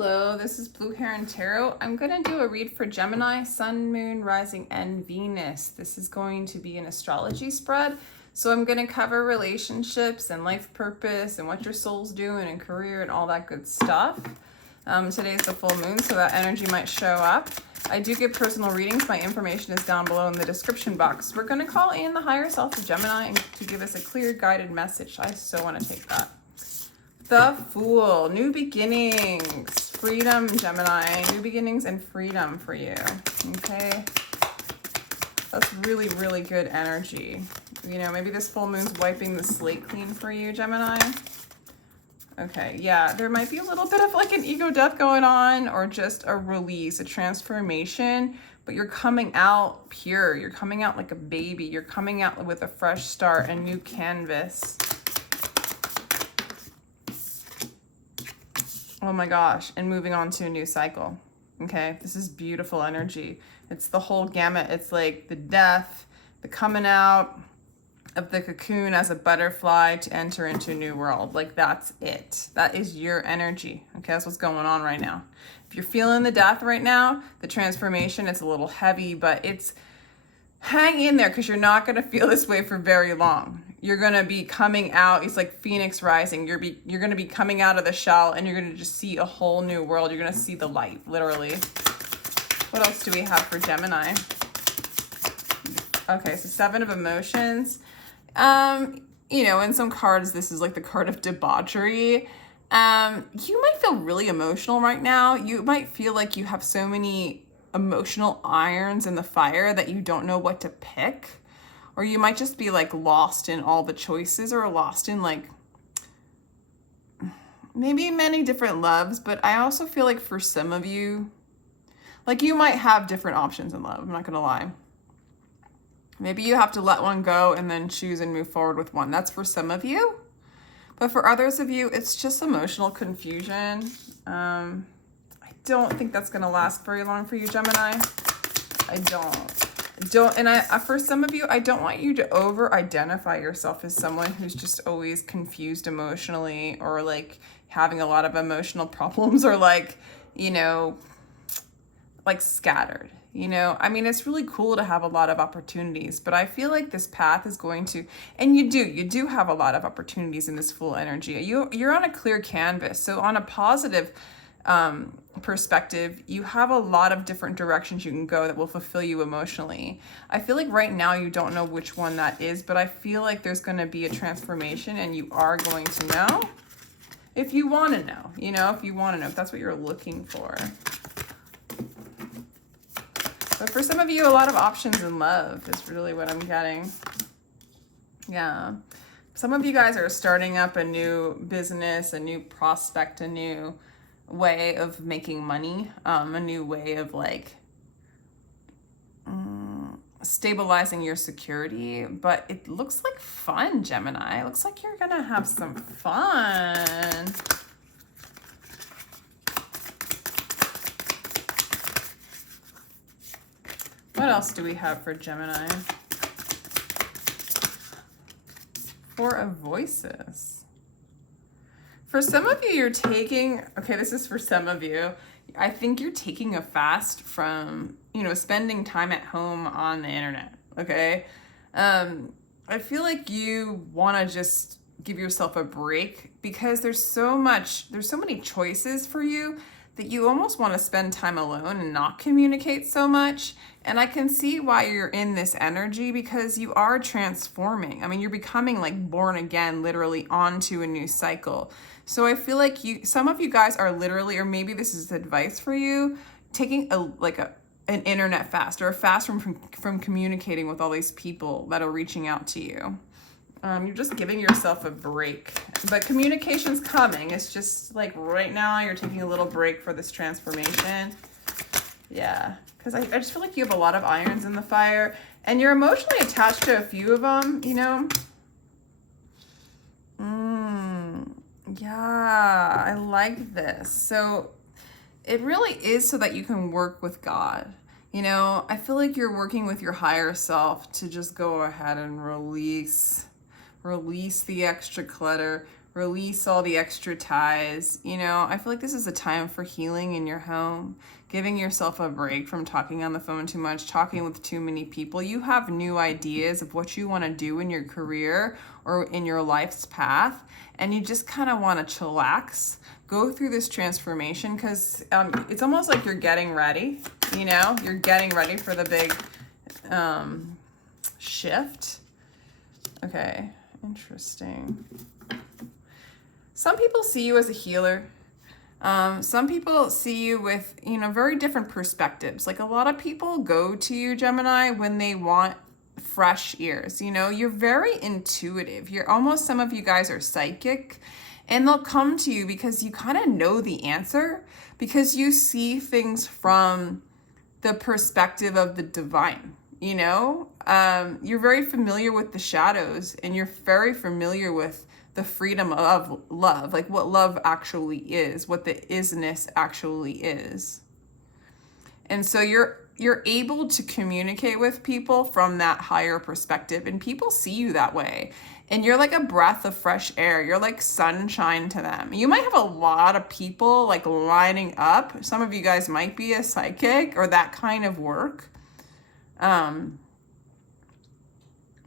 Hello, this is Blue Heron Tarot. I'm going to do a read for Gemini, Sun, Moon, Rising, and Venus. This is going to be an astrology spread. So I'm going to cover relationships and life purpose and what your soul's doing and career and all that good stuff. Today's the full moon, so that energy might show up. I do give personal readings. My information is down below in the description box. We're going to call in the higher self of Gemini to give us a clear guided message. I so want to take that. The Fool, new beginnings, freedom, Gemini, new beginnings and freedom for you, okay? That's really, really good energy. You know, maybe this full moon's wiping the slate clean for you, Gemini. Okay, yeah, there might be a little bit of like an ego death going on or just a release, a transformation, but you're coming out pure. You're coming out like a baby. You're coming out with a fresh start, a new canvas. Oh my gosh, and moving on to a new cycle. Okay, this is beautiful energy. It's the whole gamut. It's like the death, the coming out of the cocoon as a butterfly to enter into a new world. Like that's it. That is your energy. Okay, that's what's going on right now. If you're feeling the death right now, the transformation, it's a little heavy, but it's hang in there because you're not going to feel this way for very long. You're going to be coming out. It's like Phoenix rising. You're going to be coming out of the shell and you're going to just see a whole new world. You're going to see the light, literally. What else do we have for Gemini? Okay, so 7 of emotions. You know, in some cards, this is like the card of debauchery. You might feel really emotional right now. You might feel like you have so many emotional irons in the fire that you don't know what to pick. Or you might just be like lost in all the choices or lost in like maybe many different loves. But I also feel like for some of you, like you might have different options in love. I'm not going to lie. Maybe you have to let one go and then choose and move forward with one. That's for some of you. But for others of you, it's just emotional confusion. I don't think that's going to last very long for you, Gemini. I don't. For some of you, I don't want you to over-identify yourself as someone who's just always confused emotionally or like having a lot of emotional problems or like, you know, like scattered, you know? I mean, it's really cool to have a lot of opportunities, but I feel like this path is going to, and you do have a lot of opportunities in this full energy. You're on a clear canvas. So on a positive perspective, you have a lot of different directions you can go that will fulfill you emotionally. I feel like right now you don't know which one that is, but I feel like there's going to be a transformation and you are going to know if you want to know, you know, if you want to know, if that's what you're looking for. But for some of you, a lot of options in love is really what I'm getting. Yeah. Some of you guys are starting up a new business, a new prospect, a new way of making money, a new way of like stabilizing your security, but it looks like fun, Gemini. It looks like you're gonna have some fun. What else do we have for Gemini? 4 of Voices. For some of you, you're taking, okay, this is for some of you. I think you're taking a fast from, you know, spending time at home on the internet, okay? I feel like you want to just give yourself a break because there's so many choices for you that you almost want to spend time alone and not communicate so much. And I can see why you're in this energy because you are transforming. I mean, you're becoming like born again, literally onto a new cycle. So I feel like some of you guys are literally, or maybe this is advice for you, taking an internet fast or a fast from communicating with all these people that are reaching out to you. You're just giving yourself a break, but communication's coming. It's just like right now you're taking a little break for this transformation. Yeah, because I just feel like you have a lot of irons in the fire and you're emotionally attached to a few of them, you know? Yeah, I like this. So it really is so that you can work with God. You know, I feel like you're working with your higher self to just go ahead and release the extra clutter, Release all the extra ties. You know, I feel like this is a time for healing in your home, giving yourself a break from talking on the phone too much, talking with too many people. You have new ideas of what you want to do in your career or in your life's path, and you just kind of want to chillax, go through this transformation, because it's almost like you're getting ready, you know, you're getting ready for the big shift. Okay, interesting. Some people see you as a healer. Some people see you with, you know, very different perspectives. Like a lot of people go to you, Gemini, when they want fresh ears. You know, you're very intuitive. You're almost, some of you guys are psychic, and they'll come to you because you kind of know the answer, because you see things from the perspective of the divine. You know, you're very familiar with the shadows, and you're very familiar with the freedom of love, like what love actually is, what the isness actually is. And so you're able to communicate with people from that higher perspective, and people see you that way. And you're like a breath of fresh air. You're like sunshine to them. You might have a lot of people like lining up. Some of you guys might be a psychic or that kind of work.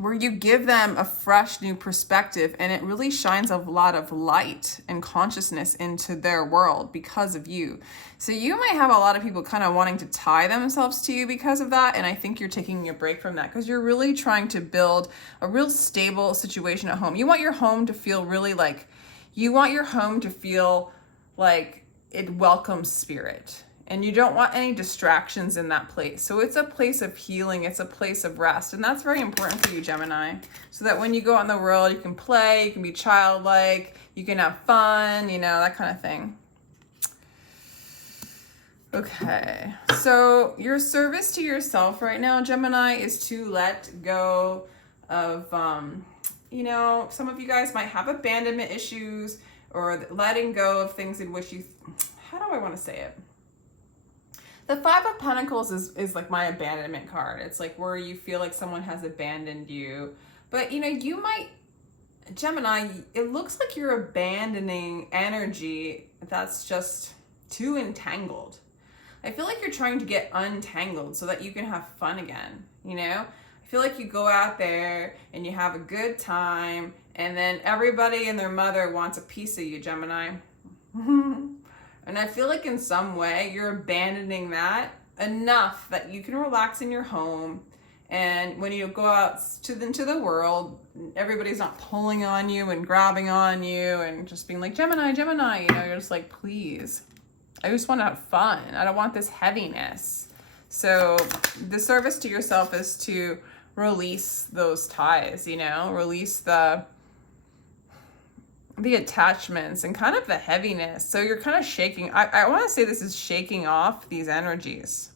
Where you give them a fresh new perspective, and it really shines a lot of light and consciousness into their world because of you. So you might have a lot of people kind of wanting to tie themselves to you because of that, and I think you're taking a break from that because you're really trying to build a real stable situation at home. You want your home to feel really like, you want your home to feel like it welcomes spirit. And you don't want any distractions in that place. So it's a place of healing. It's a place of rest. And that's very important for you, Gemini. So that when you go out in the world, you can play, you can be childlike, you can have fun, you know, that kind of thing. Okay. So your service to yourself right now, Gemini, is to let go of, you know, some of you guys might have abandonment issues, or letting go of things in which you, how do I want to say it? The Five of Pentacles is like my abandonment card. It's like where you feel like someone has abandoned you. But, you know, you might, Gemini, it looks like you're abandoning energy that's just too entangled. I feel like you're trying to get untangled so that you can have fun again, you know? I feel like you go out there and you have a good time, and then everybody and their mother wants a piece of you, Gemini. And I feel like in some way you're abandoning that enough that you can relax in your home. And when you go out into the world, everybody's not pulling on you and grabbing on you and just being like, Gemini, Gemini, you know, you're just like, please, I just want to have fun. I don't want this heaviness. So the service to yourself is to release those ties, you know, release the attachments and kind of the heaviness. So you're kind of shaking. I want to say this is shaking off these energies.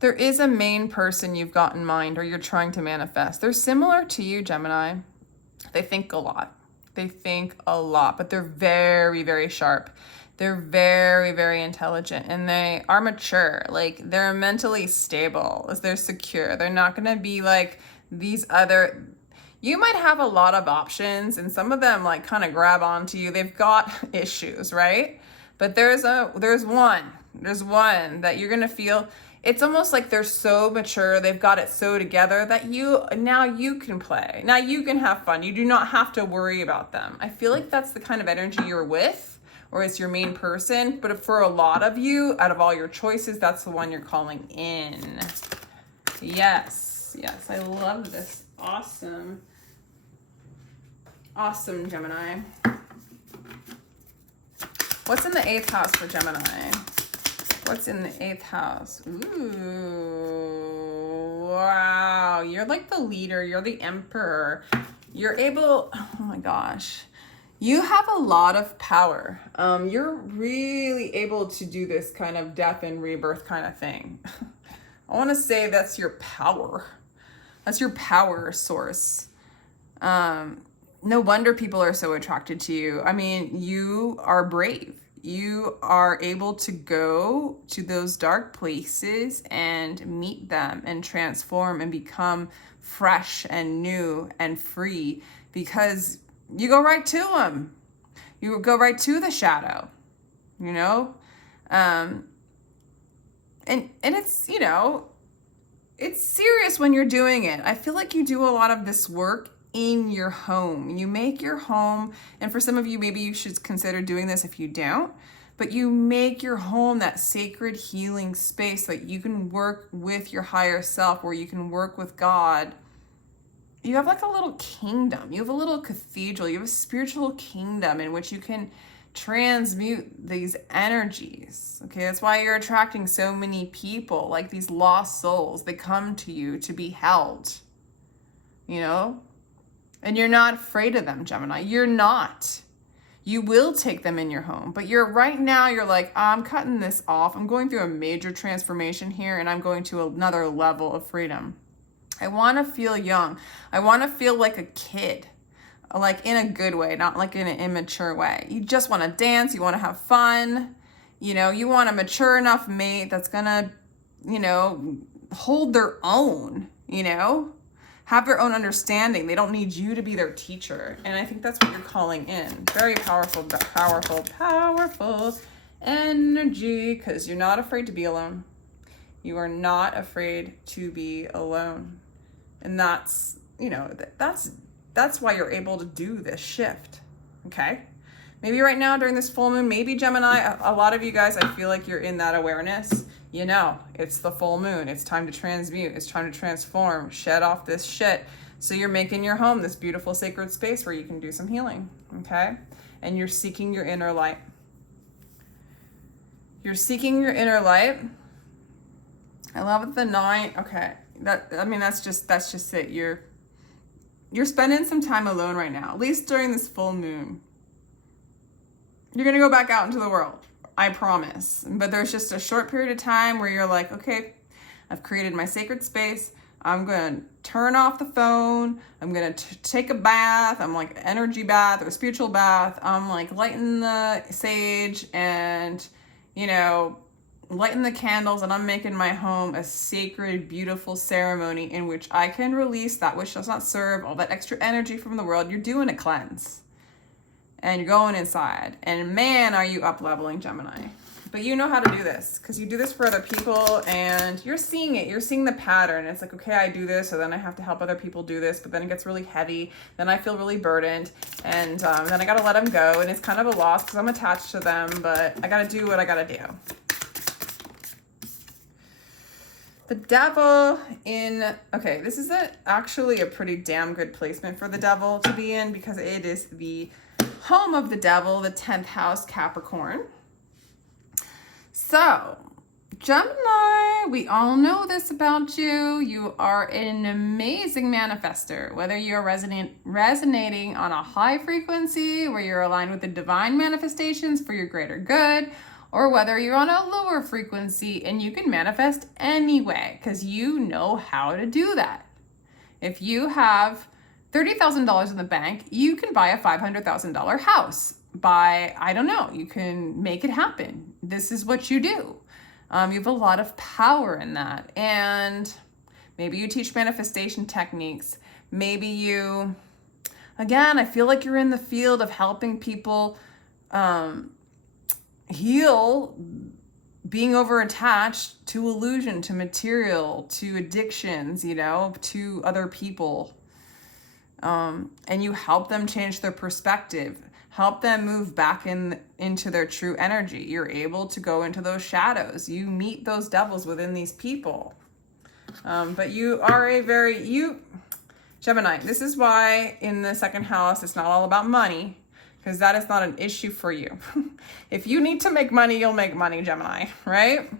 There is a main person you've got in mind, or you're trying to manifest. They're similar to you, Gemini. They think a lot. They think a lot, but they're very, very sharp. They're very, very intelligent, and they are mature. Like, they're mentally stable. They're secure. They're not going to be like these other, you might have a lot of options, and some of them like kind of grab onto you. They've got issues, right? But there's one that you're going to feel, it's almost like they're so mature. They've got it so together that now you can play. Now you can have fun. You do not have to worry about them. I feel like that's the kind of energy you're with, or it's your main person. But for a lot of you, out of all your choices, that's the one you're calling in. Yes, yes, I love this. Awesome. Awesome, Gemini. What's in the 8th house for Gemini? What's in the 8th house? Ooh, wow. You're like the leader. You're the emperor. You're able, oh my gosh. You have a lot of power. You're really able to do this kind of death and rebirth kind of thing. I want to say that's your power. That's your power source. No wonder people are so attracted to you. I mean, you are brave. you are able to go to those dark places and meet them and transform and become fresh and new and free, because you go right to them. You go right to the shadow, you know? And it's, you know, it's serious when you're doing it. I feel like you do a lot of this work in your home. You make your home, and for some of you, maybe you should consider doing this if you don't, but you make your home that sacred healing space that you can work with your higher self, where you can work with God. You have like a little kingdom. You have a little cathedral. You have a spiritual kingdom in which you can transmute these energies. Okay, that's why you're attracting so many people, like these lost souls. They come to you to be held, you know? And you're not afraid of them, Gemini. You're not. You will take them in your home, but you're right now, you're like, I'm cutting this off. I'm going through a major transformation here, and I'm going to another level of freedom. I want to feel young. I want to feel like a kid, like in a good way, not like in an immature way. You just want to dance. You want to have fun. You know, you want a mature enough mate that's going to, you know, hold their own, you know, have their own understanding. They don't need you to be their teacher. And I think that's what you're calling in. Very powerful, powerful, powerful energy, because you're not afraid to be alone. You are not afraid to be alone. And that's, you know, that's why you're able to do this shift, okay? Maybe right now during this full moon, maybe Gemini, a lot of you guys, I feel like you're in that awareness. You know, it's the full moon. It's time to transmute. It's time to transform, shed off this shit. So you're making your home this beautiful sacred space where you can do some healing, okay? And you're seeking your inner light. You're seeking your inner light. I love it, the 9. Okay. That's just it. You're spending some time alone right now, at least during this full moon. You're going to go back out into the world, I promise. But there's just a short period of time where you're like, okay, I've created my sacred space. I'm going to turn off the phone. I'm going to take a bath. I'm like energy bath or spiritual bath. I'm like lighting the sage and, you know, lighting the candles, and I'm making my home a sacred, beautiful ceremony in which I can release that which does not serve, all that extra energy from the world. You're doing a cleanse. And you're going inside. And man, are you up-leveling, Gemini. But you know how to do this, because you do this for other people, and you're seeing it. You're seeing the pattern. It's like, okay, I do this, so then I have to help other people do this, but then it gets really heavy. Then I feel really burdened, and then I got to let them go, and it's kind of a loss because I'm attached to them, but I got to do what I got to do. The devil okay, this is actually a pretty damn good placement for the devil to be in, because it is the home of the devil, the 10th house, Capricorn. So, Gemini, we all know this about you. You are an amazing manifester. Whether you're resonating on a high frequency, where you're aligned with the divine manifestations for your greater good, or whether you're on a lower frequency and you can manifest anyway, because you know how to do that. If you have $30,000 in the bank, you can buy a $500,000 house. I don't know, you can make it happen. This is what you do. You have a lot of power in that. And maybe you teach manifestation techniques. Maybe you, again, I feel like you're in the field of helping people heal being over-attached to illusion, to material, to addictions, you know, to other people. And you help them change their perspective, help them move back into their true energy. You're able to go into those shadows. You meet those devils within these people. But you are Gemini, this is why in the 2nd house, it's not all about money, because that is not an issue for you. If you need to make money, you'll make money, Gemini, right?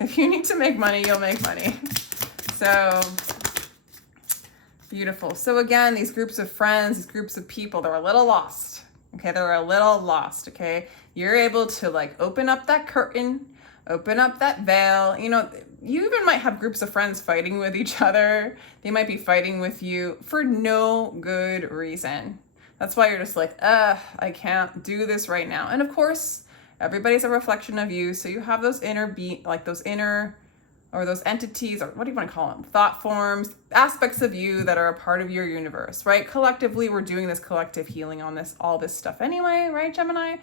If you need to make money, you'll make money. So beautiful. So again, these groups of friends, these groups of people, they're a little lost. Okay, they're a little lost, okay? You're able to like open up that curtain, open up that veil. You know, you even might have groups of friends fighting with each other. They might be fighting with you for no good reason. That's why you're just like, I can't do this right now. And of course, everybody's a reflection of you. So you have those or those entities, or what do you want to call them? Thought forms, aspects of you that are a part of your universe, right? Collectively, we're doing this collective healing on all this stuff anyway, right, Gemini?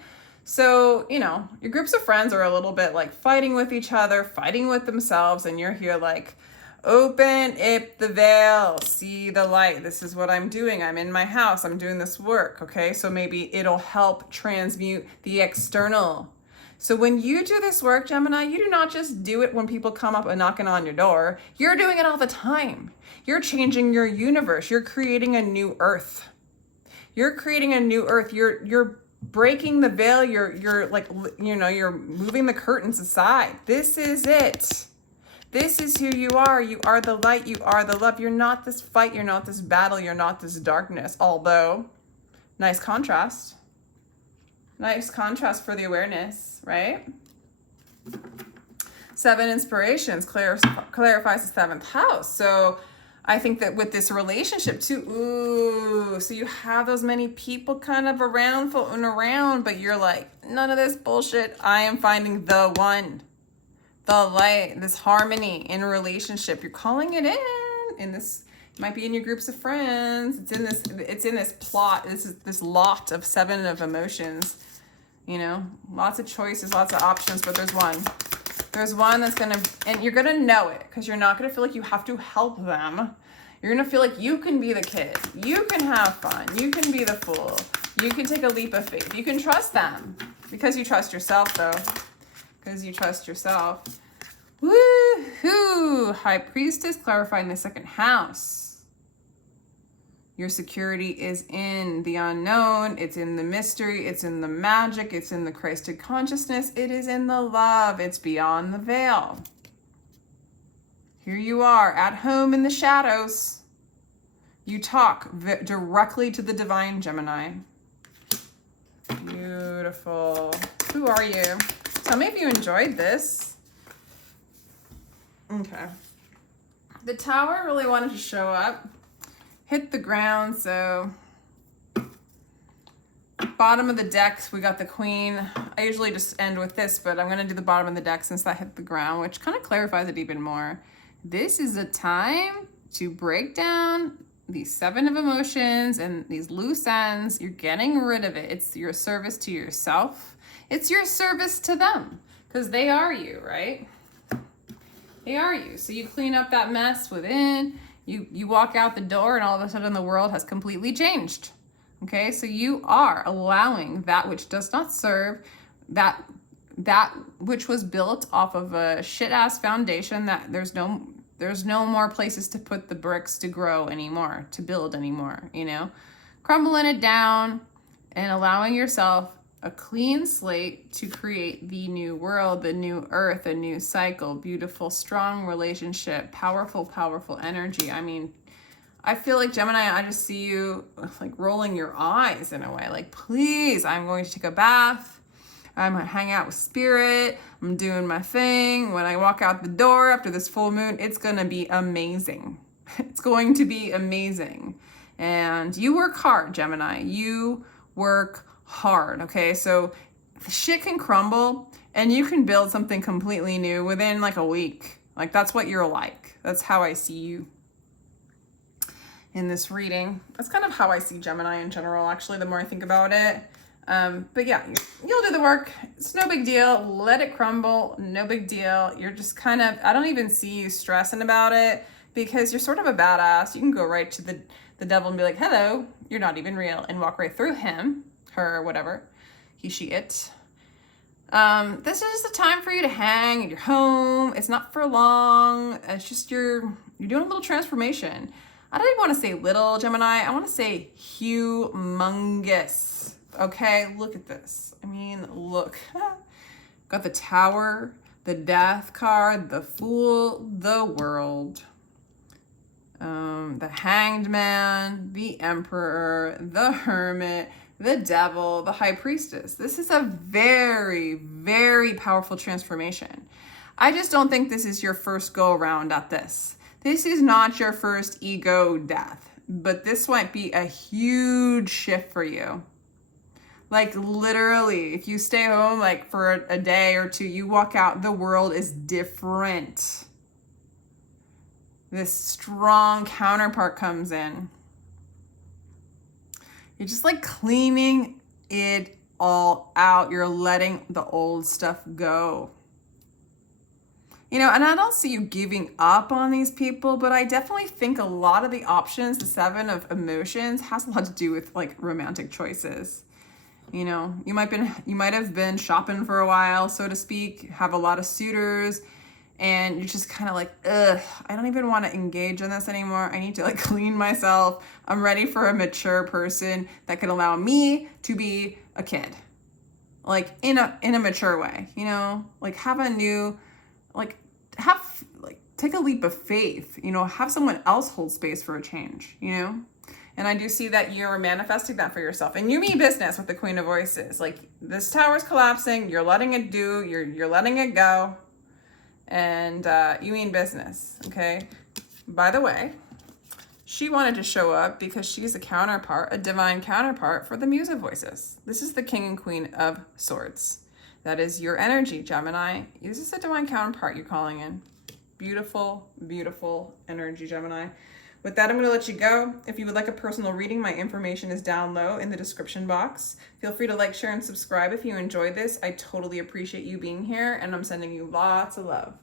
So, your groups of friends are a little bit like fighting with each other, fighting with themselves, and you're here like, open up the veil, see the light. This is what I'm doing. I'm in my house. I'm doing this work, okay? So maybe it'll help transmute the external. So when you do this work, Gemini, you do not just do it when people come up and knocking on your door. You're doing it all the time. You're changing your universe. You're creating a new earth. You're creating a new earth. You're breaking the veil. You're like, you're moving the curtains aside. This is it. This is who you are. You are the light. You are the love. You're not this fight. You're not this battle. You're not this darkness. Although, nice contrast. Nice contrast for the awareness, right? 7 inspirations clarifies the 7th house. So I think that with this relationship too, so you have those many people kind of around, floating around, but you're like, none of this bullshit. I am finding the one, the light, this harmony in a relationship. You're calling it in this. It might be in your groups of friends. It's in this plot. This lot of 7 of emotions. Lots of choices, lots of options, but there's one. There's one that's and you're gonna know it, because you're not gonna feel like you have to help them. You're gonna feel like you can be the kid. You can have fun. You can be the fool. You can take a leap of faith. You can trust them, because you trust yourself, though. Because you trust yourself. Woohoo! High Priestess clarifying the 2nd house. Your security is in the unknown. It's in the mystery. It's in the magic. It's in the Christed consciousness. It is in the love. It's beyond the veil. Here you are at home in the shadows. You talk directly to the divine, Gemini. Beautiful. Who are you? Tell me if you enjoyed this. Okay. The Tower really wanted to show up. Hit the ground, so bottom of the deck, we got the Queen. I usually just end with this, but I'm going to do the bottom of the deck since that hit the ground, which kind of clarifies it even more. This is a time to break down these 7 of emotions and these loose ends. You're getting rid of it. It's your service to yourself. It's your service to them, because they are you, right? They are you. So you clean up that mess within. You walk out the door and all of a sudden the world has completely changed. Okay, so you are allowing that which does not serve, that which was built off of a shit-ass foundation, that there's no more places to put the bricks to grow anymore, to build anymore, Crumbling it down and allowing yourself a clean slate to create the new world, the new earth, a new cycle, beautiful, strong relationship, powerful, powerful energy. I mean, I feel like, Gemini, I just see you like rolling your eyes in a way. Like, please, I'm going to take a bath. I'm going to hang out with spirit. I'm doing my thing. When I walk out the door after this full moon, it's going to be amazing. It's going to be amazing. And you work hard, Gemini. You work hard, okay? So shit can crumble and you can build something completely new within like a week. Like, that's what you're like. That's how I see you in this reading. That's kind of how I see Gemini in general, actually, the more I think about it. But yeah, you'll do the work. It's no big deal. Let it crumble. No big deal. You're just kind of, I don't even see you stressing about it, because you're sort of a badass. You can go right to the devil and be like, hello, you're not even real, and walk right through him, her, whatever, he, she, it. This is just a time for you to hang at your home. It's not for long. It's just you're doing a little transformation. I don't even want to say little, Gemini. I want to say humongous. Okay, look at this. I mean, look. Got the Tower, the Death card, the Fool, the World, the Hanged Man, the Emperor, the Hermit, the Devil, the High Priestess. This is a very, very powerful transformation. I just don't think this is your first go around at this. This is not your first ego death. but this might be a huge shift for you. Like literally, if you stay home like for a day or two, you walk out, the world is different. This strong counterpart comes in. You're just like cleaning it all out. You're letting the old stuff go. You know, and I don't see you giving up on these people, but I definitely think a lot of the options, the 7 of emotions, has a lot to do with like romantic choices. You know, you might have been shopping for a while, so to speak, have a lot of suitors, and you're just kind of like, ugh, I don't even want to engage in this anymore. I need to like clean myself. I'm ready for a mature person that could allow me to be a kid, like in a mature way. You know, like have a new, like take a leap of faith. You know, have someone else hold space for a change. You know. And I do see that you're manifesting that for yourself. And you mean business with the Queen of Voices. Like this tower's collapsing. You're letting it do. You're letting it go. And you mean business. Okay. By the way, she wanted to show up because she's a counterpart, a divine counterpart for the Muse of Voices. This is the King and Queen of Swords. That is your energy, Gemini. This is a divine counterpart you're calling in. Beautiful, beautiful energy, Gemini. With that, I'm going to let you go. If you would like a personal reading, my information is down low in the description box. Feel free to like, share, and subscribe if you enjoyed this. I totally appreciate you being here, and I'm sending you lots of love.